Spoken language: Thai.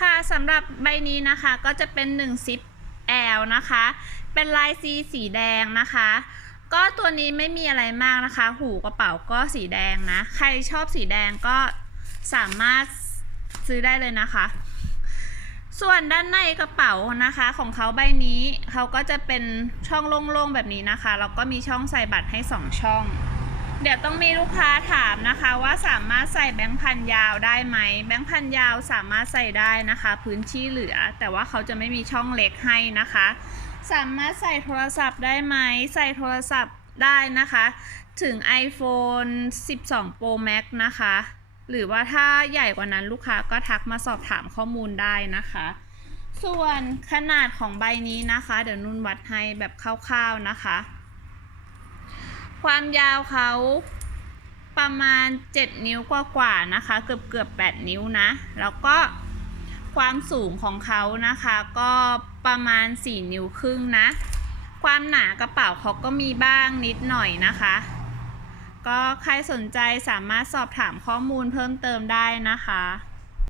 ค่ะสำหรับใบนี้นะคะก็จะเป็น1ซิป L นะคะ เป็นลาย C สีแดงนะคะ ก็ตัวนี้ไม่มีอะไรมากนะคะ หูกระเป๋าก็สีแดงนะ ใครชอบสีแดงก็สามารถซื้อได้เลยนะคะ ส่วนด้านในกระเป๋านะคะของเขาใบนี้เขาก็จะเป็นช่องโล่งๆแบบนี้นะคะ แล้วก็มีช่องใส่บัตรให้ 2 ช่อง เดี๋ยวต้องมีลูกค้าถามนะคะว่าสามารถใส่แบงค์พันยาวได้ไหมแบงค์พันยาวสามารถใส่ได้นะคะ พื้นที่เหลือ แต่ว่าเขาจะไม่มีช่องเล็กให้นะคะ สามารถใส่โทรศัพท์ได้ไหมใส่โทรศัพท์ได้นะคะ ถึง iPhone 12 Pro Max นะคะ หรือว่าถ้าใหญ่กว่านั้นลูกค้าก็ทักมาสอบถามข้อมูลได้นะคะ ส่วนขนาดของใบนี้นะคะ เดี๋ยวนุ่นวัดให้แบบคร่าวๆนะคะ ความยาวเขาประมาณ 7 นิ้วกว่าๆนะคะ เกือบเกือบ8นิ้วนะ แล้วก็ความสูงของเขานะคะ ก็ประมาณ 4 นิ้วครึ่งนะ ความหนากระเป๋าเขาก็มีบ้างนิดหน่อยนะคะ ก็ใครสนใจสามารถสอบถามข้อมูลเพิ่มเติมได้นะคะ